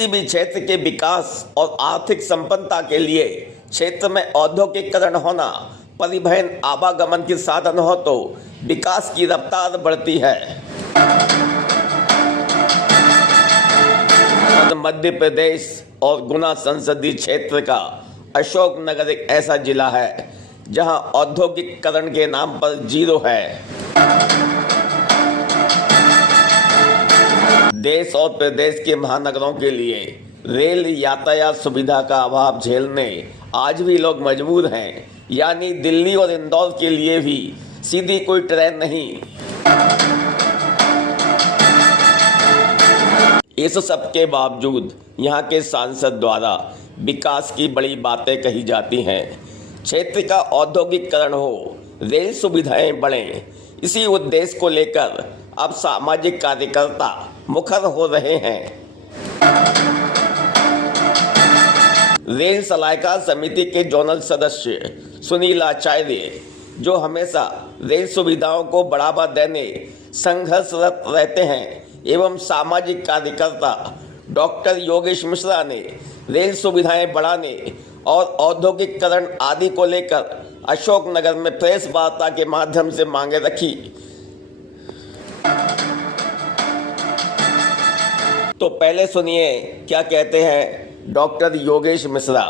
किसी भी क्षेत्र के विकास और आर्थिक संपन्नता के लिए क्षेत्र में औद्योगिकीकरण होना, परिवहन आवागमन के साधन हो तो विकास की रफ्तार बढ़ती है। मध्य प्रदेश और गुना संसदीय क्षेत्र का अशोकनगर एक ऐसा जिला है जहां औद्योगिकीकरण के नाम पर जीरो है। देश और प्रदेश के महानगरों के लिए रेल यातायात सुविधा का अभाव झेलने आज भी लोग मजबूर हैं, यानी दिल्ली और इंदौर के लिए भी सीधी कोई ट्रेन नहीं। इस सब के बावजूद यहाँ के सांसद द्वारा विकास की बड़ी बातें कही जाती हैं। क्षेत्र का औद्योगिकीकरण हो, रेल सुविधाएं बढ़ें, इसी उद्देश्य को लेकर अब सामाजिक कार्यकर्ता मुखर हो रहे हैं। रेल सलाहकार समिति के जोनल सदस्य सुनील आचार्य, जो हमेशा रेल सुविधाओं को बढ़ावा देने संघर्षरत रहते हैं, एवं सामाजिक कार्यकर्ता डॉक्टर योगेश मिश्रा ने रेल सुविधाएं बढ़ाने और औद्योगिकीकरण आदि को लेकर अशोकनगर में प्रेस वार्ता के माध्यम से मांगे रखी। तो पहले सुनिए क्या कहते हैं डॉक्टर योगेश मिश्रा।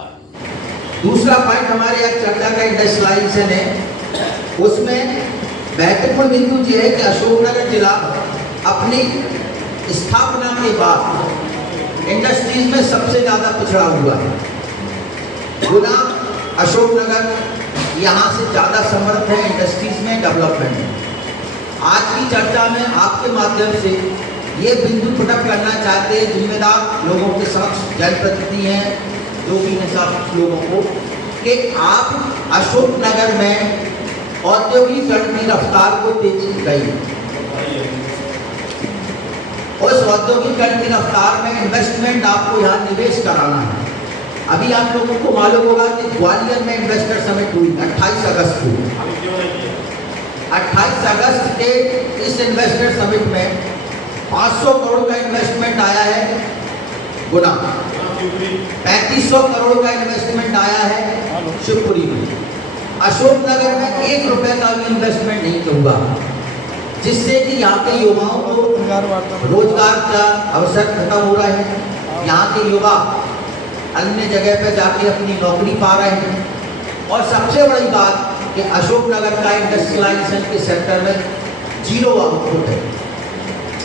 दूसरा पॉइंट हमारे यहाँ चर्चा का इंडस्ट्रियलाइजेशन है, उसमें महत्वपूर्ण बिंदु ये है कि अशोकनगर जिला अपनी स्थापना के बाद इंडस्ट्रीज में सबसे ज्यादा पिछड़ा हुआ है। गुना, अशोकनगर यहाँ से ज्यादा समर्थ है इंडस्ट्रीज में, डेवलपमेंट में। आज की चर्चा में आपके माध्यम से ये बिंदु प्रकट करना चाहते हैं जिम्मेदार लोगों के समक्ष, जनप्रतिनिधि हैं, जो भी हैं सब लोगों को, कि आप अशोकनगर में औद्योगिकीकरण की रफ्तार को तेजी गई। उस औद्योगिकीकरण की रफ्तार में इन्वेस्टमेंट आपको यहाँ निवेश कराना है। अभी आप लोगों को मालूम होगा कि ग्वालियर में इन्वेस्टर समिट हुई 28 अगस्त को। 28 अगस्त के इस इन्वेस्टर समिट में 500 करोड़ का इन्वेस्टमेंट आया है गुना, 3500 करोड़ का इन्वेस्टमेंट आया है शिवपुरी में। अशोकनगर में 1 रुपए का भी इन्वेस्टमेंट नहीं होगा, जिससे कि यहाँ के युवाओं को रोजगार का अवसर खत्म हो रहा है। यहाँ के युवा अन्य जगह पर जाके अपनी नौकरी पा रहे हैं। और सबसे बड़ी बात कि अशोकनगर का इंडस्ट्रियलाइजेशन के सेक्टर में जीरो आउटपुट है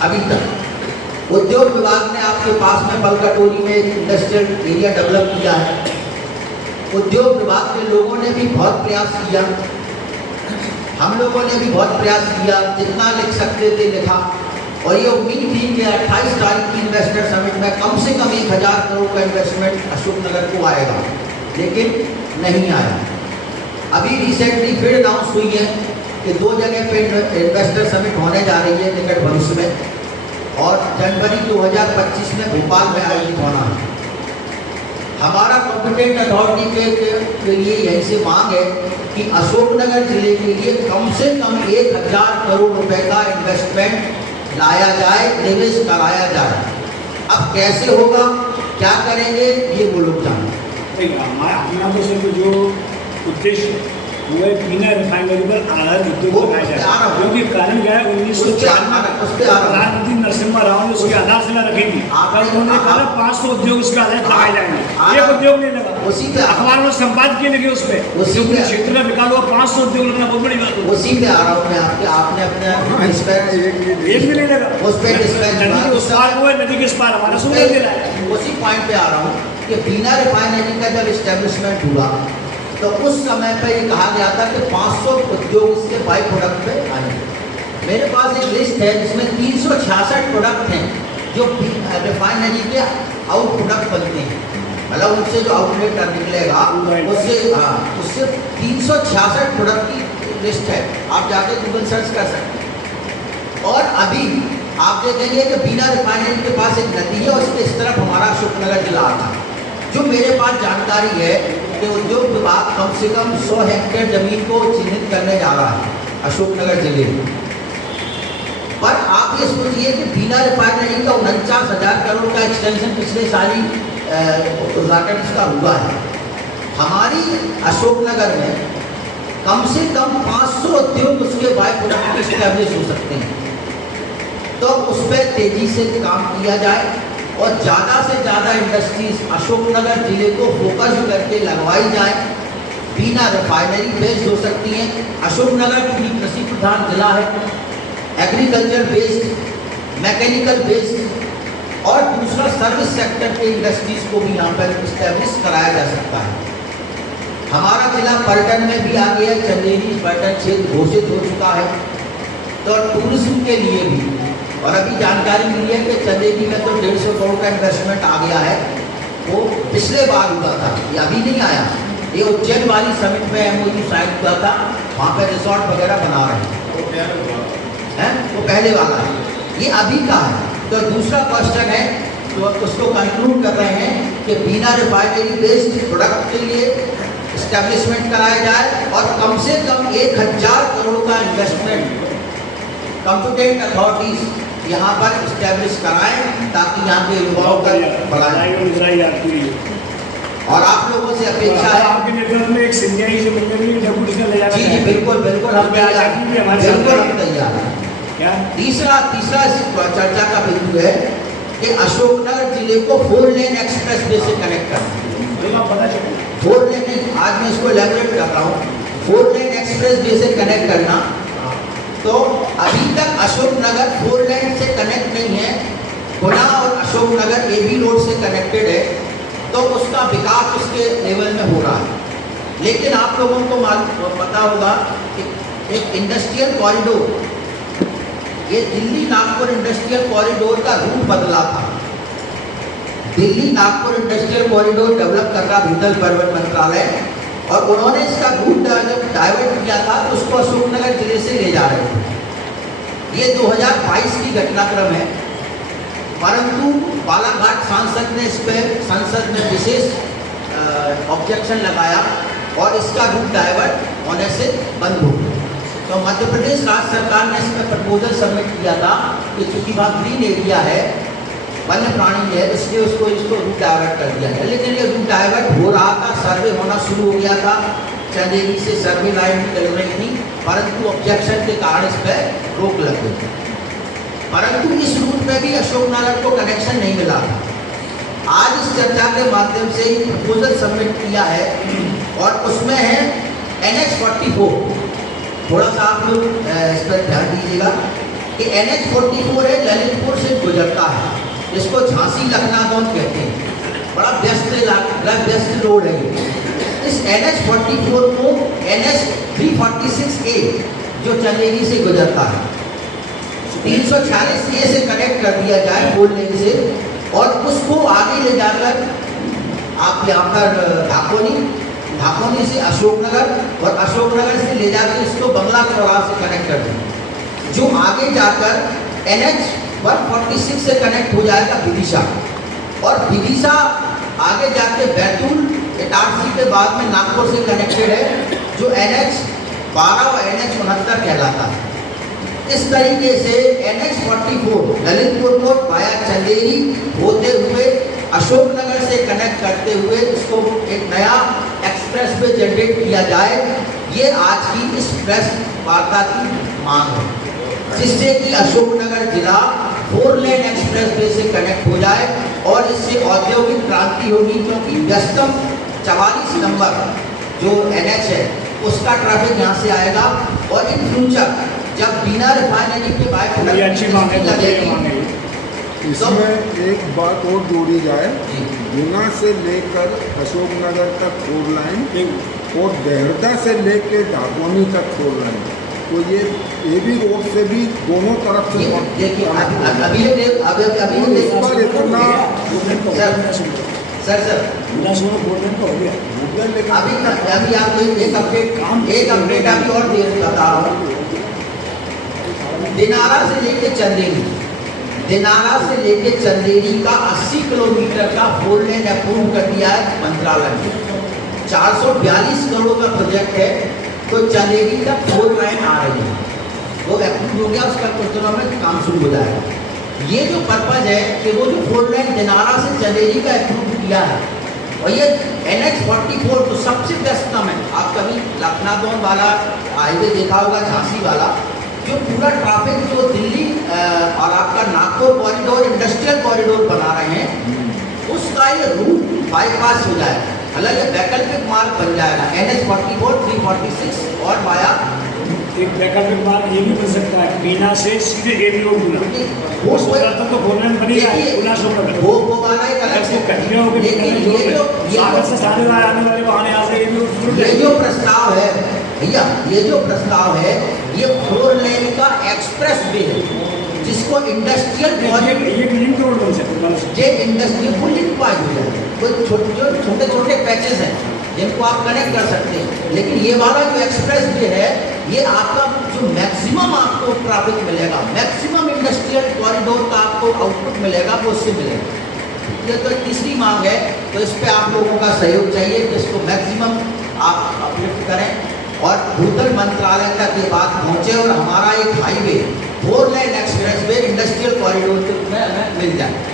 अभी तक। उद्योग विभाग ने आपके पास में बलकटोरी में एक इंडस्ट्रियल एरिया डेवलप किया है। उद्योग विभाग के लोगों ने भी बहुत प्रयास किया, हम लोगों ने भी बहुत प्रयास किया, जितना लिख सकते थे लिखा। और ये उम्मीद थी कि 28 तारीख की इन्वेस्टर समिट में कम से कम 1000 करोड़ का इन्वेस्टमेंट अशोकनगर को आएगा, लेकिन नहीं आया। अभी रिसेंटली फिर अनाउंस हुई है कि 2 जगह पे इन्वेस्टर समिट होने जा रही है निकट भविष्य में, और जनवरी 2025 में भोपाल में आयोजित होना है। हमारा कॉम्पिटेंट अथॉरिटी के लिए यहीं से मांग है कि अशोकनगर जिले के लिए कम से कम 1000 करोड़ रुपए का इन्वेस्टमेंट लाया जाए, निवेश कराया जाए। अब कैसे होगा, क्या करेंगे, ये वो लोग जानते हैं। जो उद्देश्य वो बिना रिफाइनरी पर आधारित उद्योग लगाया जाए, क्योंकि कारण क्या है 1994 प्रधानमंत्री नरसिम्हा राव ने उसकी आधारशिला रखी थी। उन्होंने कहा 500 उद्योग उसके आधारित लगाए जाएंगे। एक उद्योग नहीं लगा, उसी पे अखबार में संपादकीय लगे, उस पर क्षेत्र में विकास हुआ 500 उद्योग लगना बहुत बड़ी बात। उसी पे आ रहा हूँ मैं आपके, आपने अपने एक भी नहीं लगा उस पर नदी के उस पार हमारा सुविधा दे रहा है। उसी पॉइंट पे आ रहा हूँ कि बिना रिफाइनरी का जब इस्टेब्लिशमेंट हुआ तो उस समय पर ये कहा गया था कि 500 उद्योग इसके बाई प्रोडक्ट पे आएंगे। मेरे पास एक लिस्ट है जिसमें 366 प्रोडक्ट हैं जो रिफाइनरी के आउट प्रोडक्ट बनते हैं, मतलब उनसे जो आउटलेट निकलेगा उससे 366 प्रोडक्ट की लिस्ट है। आप जाके गूगल सर्च कर सकते हैं। और अभी आप देखेंगे कि बिना रिफाइनरी के पास एक नदी है, उसके इस तरफ हमारा अशोकनगर जिला आता है। जो मेरे पास जानकारी है कि उद्योग विभाग कम से कम 100 हेक्टेयर जमीन को चिन्हित करने जा रहा है अशोकनगर जिले में। पर आप ये सोचिए कि बीना रिफाइनरी का 49,000 करोड़ का एक्सटेंशन पिछले साल ही उद्घाटन इसका हुआ है। हमारी अशोकनगर में कम से कम 500 उद्योग उसके बाय प्रोडक्ट एस्टैब्लिश हो सकते हैं। तो उस पर तेजी से काम किया जाए और ज़्यादा से ज़्यादा इंडस्ट्रीज अशोकनगर जिले को फोकस करके लगवाई जाए। बिना रिफाइनरी बेस्ड हो सकती हैं। अशोकनगर चूंकि कृषि प्रधान जिला है, एग्रीकल्चर बेस्ड, मैकेनिकल बेस्ड और दूसरा सर्विस सेक्टर के इंडस्ट्रीज को भी यहाँ पर इस्टेब्लिश कराया जा सकता है। हमारा जिला पर्यटन में भी आ गया, चंदेरी पर्यटन क्षेत्र घोषित हो चुका है। तो टूरिज्म के लिए भी, और अभी जानकारी मिली है कि चंदेरी में तो 150 करोड़ का इन्वेस्टमेंट आ गया है। वो पिछले बार हुआ था, ये अभी नहीं आया। ये उज्जैन वाली समिट में MOU साइन हुआ था, वहाँ पे रिसोर्ट वगैरह बना रहे हैं। वो पहले वाला है, ये अभी का है। तो दूसरा क्वेश्चन है, तो उसको कंक्लूड कर रहे हैं कि बिना रिफाइनरी बेस्ड प्रोडक्ट के लिए इस्टेब्लिशमेंट कराया जाए और कम से कम 1,000 करोड़ का इन्वेस्टमेंट कॉम्पिटेंट अथॉरिटीज यहाँ पर इस्टेब्लिश कराएं ताकि यहाँ के युवाओं का बढ़ाएं। और आप लोगों से अपेक्षा है आपके नेतृत्व में एक सिंधियाई से डेपुटेशन ले जाना। जी बिल्कुल बिल्कुल, हम तैयार हैं। क्या तीसरा चर्चा का बिंदु है कि अशोकनगर जिले को 4 लेन एक्सप्रेस वे से कनेक्ट करना। 4 लेन, आज मैं इसको एलैबोरेट कर रहा हूँ। 4 लेन एक्सप्रेस वे से कनेक्ट करना। तो अभी तक अशोकनगर 4 लेन से कनेक्ट नहीं है, गुना और अशोकनगर AB रोड से कनेक्टेड है। तो उसका विकास उसके लेवल में हो रहा है। लेकिन आप लोगों को पता होगा कि एक इंडस्ट्रियल कॉरिडोर, ये दिल्ली नागपुर इंडस्ट्रियल कॉरिडोर का रूट बदला था। Delhi Nagpur industrial corridor develop कर रहा भूतल परिवहन मंत्रालय, और उन्होंने इसका रूट डाइवर्ट किया था तो उसको अशोकनगर जिले से ले जा रहे थे। ये 2022 की घटनाक्रम है, परंतु बालाघाट सांसद ने इस पर संसद में विशेष ऑब्जेक्शन लगाया और इसका रूट डाइवर्ट होने से बंद हो गया। तो मध्य प्रदेश राज्य सरकार ने इसमें प्रपोजल सबमिट किया था कि चूंकि वहाँ ग्रीन एरिया है, वन्य प्राणी है, इसलिए इसको रूट डाइवर्ट कर दिया गया। लेकिन ये रूट डाइवर्ट हो रहा था, सर्वे होना शुरू हो गया था, चंदेरी से सर्वे लाइन भी चल रही थी, परंतु ऑब्जेक्शन के कारण इस पर रोक लग गई। परंतु इस रूट में भी अशोकनगर को कनेक्शन नहीं मिला था। आज इस चर्चा के माध्यम से ही प्रपोजल सबमिट किया है और उसमें है NH44। थोड़ा सा आप लोग इस पर ध्यान दीजिएगा कि NH44 है, ललितपुर से गुजरता है, इसको झांसी लखनादौन कहते हैं। बड़ा व्यस्त रोड है ये। इस NH44 को NH346A जो चंदेरी से गुजरता है 346A से कनेक्ट कर दिया जाए 4 लेन से, और उसको आगे ले जाकर आप यहाँ पर धाकोनी से अशोकनगर और अशोकनगर से ले जाकर इसको बंगला चौराहा से कनेक्ट कर दें, जो आगे जाकर NH146 से कनेक्ट हो जाएगा विदिशा, और विदिशा आगे जाके बैतूल इटारसी के बाद में नागपुर से कनेक्टेड है, जो NH12 और NH69 कहलाता है। इस तरीके से NH44 ललितपुर को वाया चंदेरी होते हुए अशोकनगर से कनेक्ट करते हुए इसको एक नया एक्सप्रेस वे जनरेट किया जाए, ये आज की इस प्रेस वार्ता की मांग है, जिससे कि अशोकनगर जिला 4 लेन एक्सप्रेस वे से कनेक्ट हो जाए और इससे औद्योगिक क्रांति होगी, क्योंकि व्यस्तम 44 नंबर जो NH है उसका ट्रैफिक यहाँ से आएगा, और इन फ्यूचर जब बिना रिफाइनरी के बाय प्रोडक्ट लगेगी। इसमें एक बात और जोड़ी जाए, गुना से लेकर अशोकनगर तक 4 लाइन और देहरदा से लेकर धाकोनी तक 4 लाइन, तो ये AB रोड से भी दोनों तरफ से देखिए अभी आपको एक अपडेट अभी और बता रहा हूँ। दिनारा से लेके चंदेरी का 80 किलोमीटर का 4 लेन अप्रूव कर दिया है मंत्रालय ने। 442 करोड़ का प्रोजेक्ट है, तो चंदेरी तक 4 लाइन आ रही है। वो अप्रूव हो गया, उसका कुछ दिनों में काम शुरू हो जाएगा। ये जो पर्पज है कि वो जो 4 लेन दिनारा से चलेगी का अप्रूव किया है, और ये NH-44 तो सबसे व्यस्तम है। आप कभी लखनऊ वाला हाईवे देखा होगा, झांसी वाला, जो पूरा ट्रैफिक जो दिल्ली और आपका नागपुर कॉरिडोर इंडस्ट्रियल कॉरिडोर बना रहे हैं, उसका ये रूट बाईपास हो जाएगा। हालांकि वैकल्पिक मार्ग बन जाएगा NH-44, 346 और वाया एक वैकल्पिक मार्ग ये भी बन सकता है बीना से सीधे एबीओ गुना। वो तो फोरलेन बनी है गुना से ऊपर। वो वाला एक अलग से कटलियों के लेकिन सागर से सारे आने वाले वाहन यहाँ से एबीओ शुरू। ये जो प्रस्ताव है भैया, ये जो प्रस्ताव है, ये 4 लेन का एक्सप्रेस वे है, जिसको इंडस्ट्रियल ये लिंक रोड बन सकता है। ये इंडस्ट्रियल को लिंक पास हो जाए, कोई छोटे छोटे पैचेस हैं जिनको आप कनेक्ट कर सकते हैं। लेकिन ये वाला जो एक्सप्रेस वे है, ये आपका जो मैक्सिमम आपको ट्रैफिक मिलेगा, मैक्सिमम इंडस्ट्रियल कॉरिडोर का आपको आउटपुट मिलेगा, वो उससे मिलेगा। ये तो तीसरी मांग है, तो इस पे आप लोगों का सहयोग चाहिए कि इसको मैक्सिमम आप अपलिफ्ट करें और भूतल मंत्रालय तक ये बात पहुँचे और हमारा एक हाईवे 4 लेन एक्सप्रेस वे इंडस्ट्रियल कॉरिडोर के रूप में हमें मिल जाए।